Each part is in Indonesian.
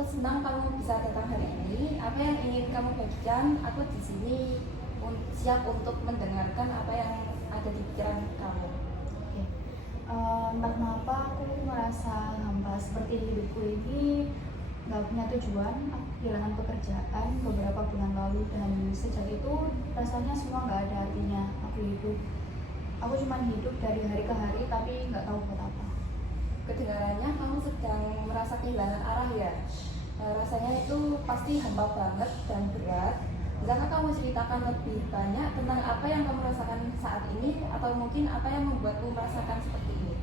aku senang kamu bisa datang hari ini. Apa yang ingin kamu bagikan? Aku di sini siap untuk mendengarkan apa yang ada di pikiran kamu. Oke. Entah kenapa aku merasa hampa seperti hidupku ini nggak punya tujuan. Aku kehilangan pekerjaan beberapa bulan lalu dan sejak itu rasanya semua nggak ada artinya. Aku cuma hidup dari hari ke hari tapi nggak tahu buat apa. Kedengarannya kamu sedang merasa kehilangan arah ya. Rasanya itu pasti hampa banget dan berat. Bisakah kamu ceritakan lebih banyak tentang apa yang kamu rasakan saat ini, atau mungkin apa yang membuatmu merasakan seperti ini?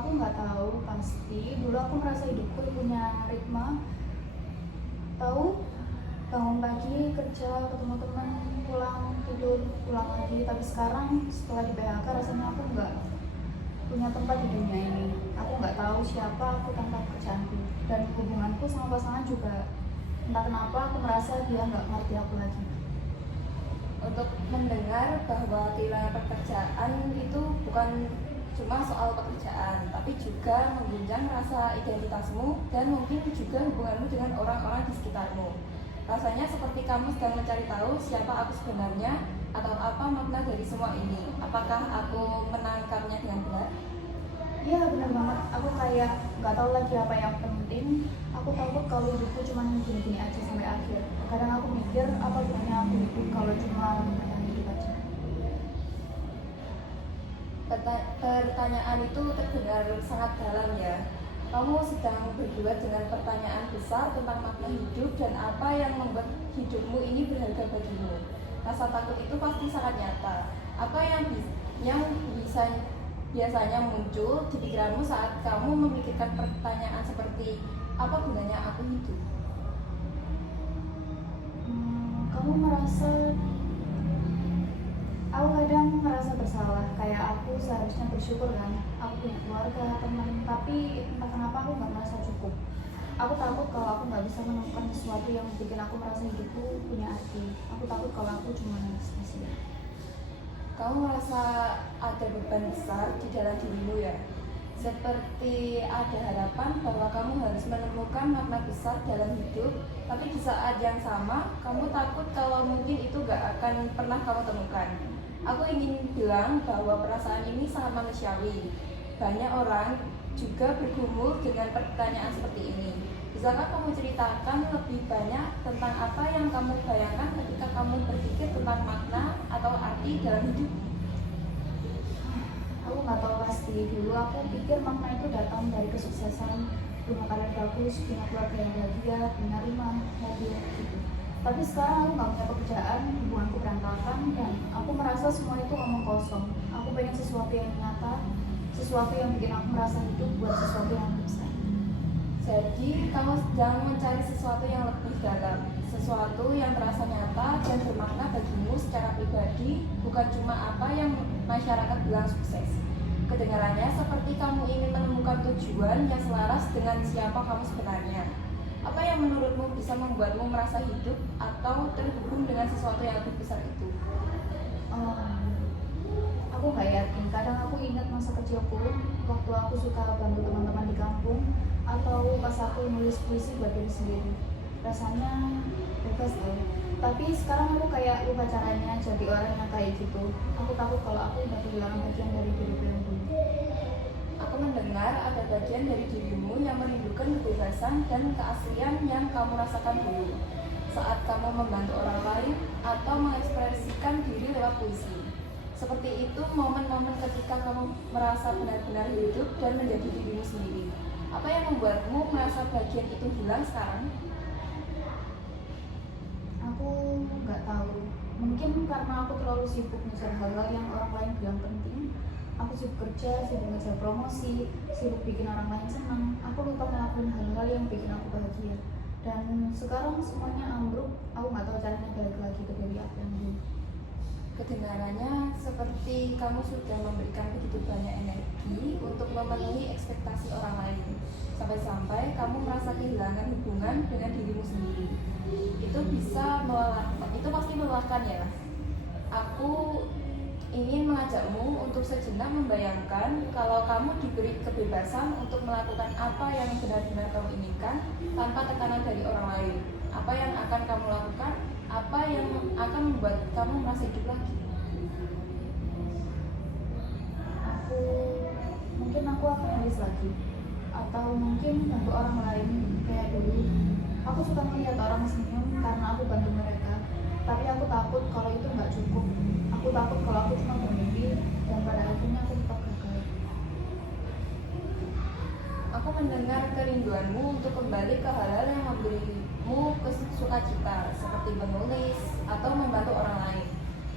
Aku nggak tahu pasti. Dulu aku merasa hidupku punya ritme. Tahu, bangun pagi, kerja, ketemu teman, pulang, tidur, pulang lagi. Tapi sekarang setelah di PHK rasanya aku nggak punya tempat di dunia ini. Aku nggak tahu siapa aku tanpa pekerjaanku. Dan hubunganku sama pasangan juga entah kenapa aku merasa dia nggak ngerti aku lagi. Untuk mendengar bahwa kehilangan pekerjaan itu bukan cuma soal pekerjaan, tapi juga mengguncang rasa identitasmu dan mungkin juga hubunganmu dengan orang-orang di sekitarmu. Rasanya seperti kamu sedang mencari tahu siapa aku sebenarnya atau apa makna dari semua ini. Apakah aku menangkapnya dengan benar? Iya benar banget, aku kayak nggak tahu lagi apa yang penting. Aku takut kalau hidupku cuma gini-gini aja sampai akhir. Kadang aku mikir apa gunanya aku hidup kalau cuma bertahan hidup aja. Pertanyaan itu terdengar sangat dalam ya. Kamu sedang berdua dengan pertanyaan besar tentang makna hidup dan apa yang membuat hidupmu ini berharga bagimu. Rasa takut itu pasti sangat nyata. Apa yang bisa biasanya muncul di pikiranmu saat kamu memikirkan pertanyaan seperti apa gunanya aku hidup? Kamu merasa Aku kadang merasa bersalah, kayak aku seharusnya bersyukur kan. Aku punya keluarga, teman, tapi entah kenapa aku nggak merasa cukup. Aku takut kalau aku nggak bisa menemukan sesuatu yang bikin aku merasa hidupku punya arti. Aku takut kalau aku cuma sia-sia. Kamu merasa ada beban besar di dalam dirimu ya? Seperti ada harapan bahwa kamu harus menemukan makna besar dalam hidup, tapi di saat yang sama, kamu takut kalau mungkin itu gak akan pernah kamu temukan. Aku ingin bilang bahwa perasaan ini sangat manusiawi. Banyak orang juga bergumul dengan pertanyaan seperti ini. Bisakah kamu ceritakan lebih banyak tentang apa yang kamu bayangkan ketika kamu berpikir tentang makna atau arti dalam hidup? Aku nggak tahu pasti. Dulu aku pikir makna itu datang dari kesuksesan, punya karir bagus, punya keluarga yang bahagia, punya rumah, mobil, gitu. Tapi sekarang aku nggak punya pekerjaan, hubunganku berantakan, dan aku merasa semua itu omong kosong. Aku pengen sesuatu yang nyata, sesuatu yang bikin aku merasa hidup buat sesuatu yang besar. Jadi, kamu sedang mencari sesuatu yang lebih dalam, sesuatu yang terasa nyata dan bermakna bagimu secara pribadi, bukan cuma apa yang masyarakat bilang sukses. Kedengarannya seperti kamu ingin menemukan tujuan yang selaras dengan siapa kamu sebenarnya. Apa yang menurutmu bisa membuatmu merasa hidup atau terhubung dengan sesuatu yang lebih besar itu? Aku nggak yakin. Kadang aku ingat masa kecilku, waktu aku suka bantu teman-teman di kampung, atau pas aku nulis puisi buat diri sendiri. Rasanya bebas tuh. Tapi sekarang aku kayak lupa caranya jadi orang yang kayak gitu. Aku takut kalau aku udah kehilangan bagian dari diriku yang dulu. Aku mendengar ada bagian dari dirimu yang merindukan kebebasan dan keaslian yang kamu rasakan dulu saat kamu membantu orang lain atau mengekspresikan diri lewat puisi. Seperti itu momen-momen ketika kamu merasa benar-benar hidup dan menjadi dirimu sendiri. Apa yang membuatmu merasa bagian itu hilang sekarang? Aku nggak tahu. Mungkin karena aku terlalu sibuk ngejar hal-hal yang orang lain bilang penting. Aku sibuk kerja, sibuk ngejar promosi, sibuk bikin orang lain senang. Aku lupa ngelakuin hal-hal yang bikin aku bahagia. Dan sekarang semuanya ambruk. Aku nggak tahu caranya balik lagi ke diri aku yang dulu. Kedengarannya seperti kamu sudah memberikan begitu banyak energi untuk memenuhi ekspektasi orang lain, sampai-sampai kamu merasa kehilangan hubungan dengan dirimu sendiri. Itu pasti melelahkan ya. Aku ingin mengajakmu untuk sejenak membayangkan kalau kamu diberi kebebasan untuk melakukan apa yang benar-benar kamu inginkan tanpa tekanan dari orang lain. Apa yang akan kamu lakukan? Apa yang akan membuat kamu merasa hidup lagi? Mungkin aku akan nulis lagi, atau mungkin bantu orang lain kayak dulu. Aku suka melihat orang senyum karena aku bantu mereka, tapi aku takut kalau itu nggak cukup. Aku takut kalau aku cuma bermimpi dan pada akhirnya aku tetap gagal. Aku mendengar kerinduanmu untuk kembali ke hal-hal yang memberimu sukacita, seperti menulis atau membantu orang lain.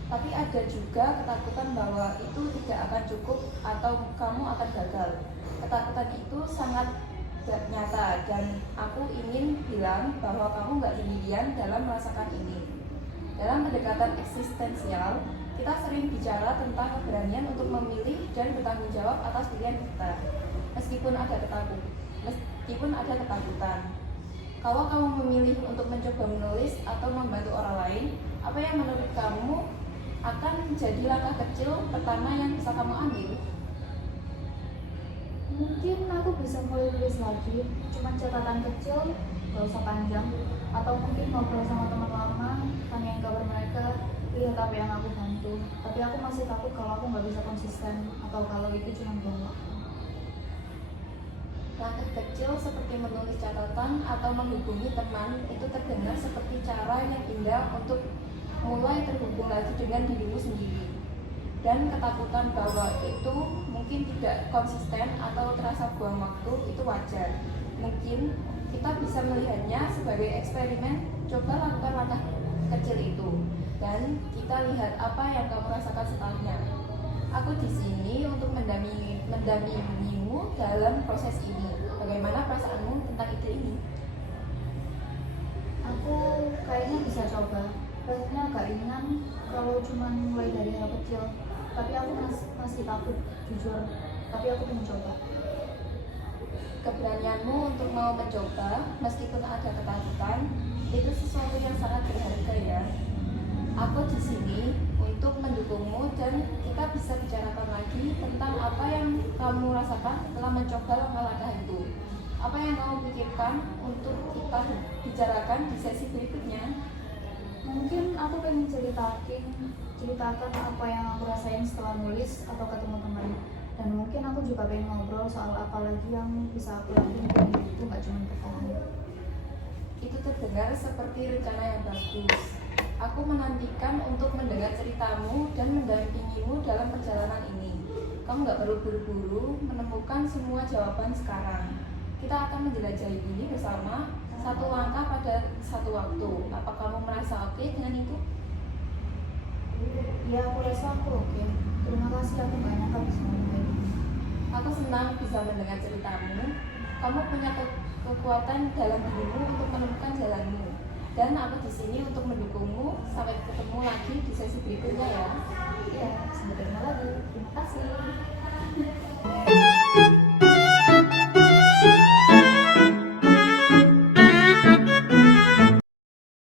Tapi ada juga ketakutan bahwa itu tidak akan cukup atau kamu akan gagal. Ketakutan itu sangat nyata dan aku ingin bilang bahwa kamu nggak sendirian dalam merasakan ini. Dalam pendekatan eksistensial, kita sering bicara tentang keberanian untuk memilih dan bertanggung jawab atas pilihan kita. Meskipun ada ketakutan. Kalau kamu memilih untuk mencoba menulis atau membantu orang lain, apa yang menurut kamu akan menjadi langkah kecil pertama yang bisa kamu ambil? Mungkin aku bisa mulai nulis lagi, cuma catatan kecil, gak usah panjang. Atau mungkin ngobrol sama teman lama, tanyain kabar mereka, lihat apa yang aku bantu. Tapi aku masih takut kalau aku nggak bisa konsisten, atau kalau itu cuma buang waktu. Langkah kecil seperti menulis catatan atau menghubungi teman itu terdengar seperti cara yang indah untuk mulai terhubung lagi dengan dirimu sendiri. Dan ketakutan bahwa itu mungkin tidak konsisten atau terasa buang waktu itu wajar. Mungkin kita bisa melihatnya sebagai eksperimen. Coba lakukan langkah kecil itu dan kita lihat apa yang kamu rasakan setelahnya. Aku di sini untuk mendampingimu dalam proses ini. Bagaimana perasaanmu tentang ide ini? Aku kayaknya bisa coba. Rasanya agak ringan kalau cuma mulai dari hal kecil. Tapi aku masih takut, jujur. Tapi aku pengen coba. Keberanianmu untuk mau mencoba, meskipun ada ketakutan, itu sesuatu yang sangat berharga ya. Aku di sini untuk mendukungmu dan kita bisa bicarakan lagi tentang apa yang kamu rasakan setelah mencoba langkah-langkah itu. Apa yang kamu pikirkan untuk kita bicarakan di sesi berikutnya? Mungkin aku pengen ceritakan apa yang aku rasain setelah nulis atau ketemu teman. Dan mungkin aku juga pengen ngobrol soal apa lagi yang bisa aku lakuin dan itu gak cuma bertahan. Itu terdengar seperti rencana yang bagus. Aku menantikan untuk mendengar ceritamu dan mendampingimu dalam perjalanan ini. Kamu gak perlu buru-buru menemukan semua jawaban sekarang. Kita akan menjelajahi ini bersama, satu langkah pada satu waktu. Apa kamu merasa oke dengan itu? Ya, aku rasa aku oke. Terima kasih, aku gak nyangka bisa ngomong. Aku senang bisa mendengar ceritamu. Kamu punya kekuatan dalam dirimu untuk menemukan jalanmu. Dan aku di sini untuk mendukungmu. Sampai ketemu lagi di sesi berikutnya ya. Iya, sampai ketemu lagi. Terima kasih.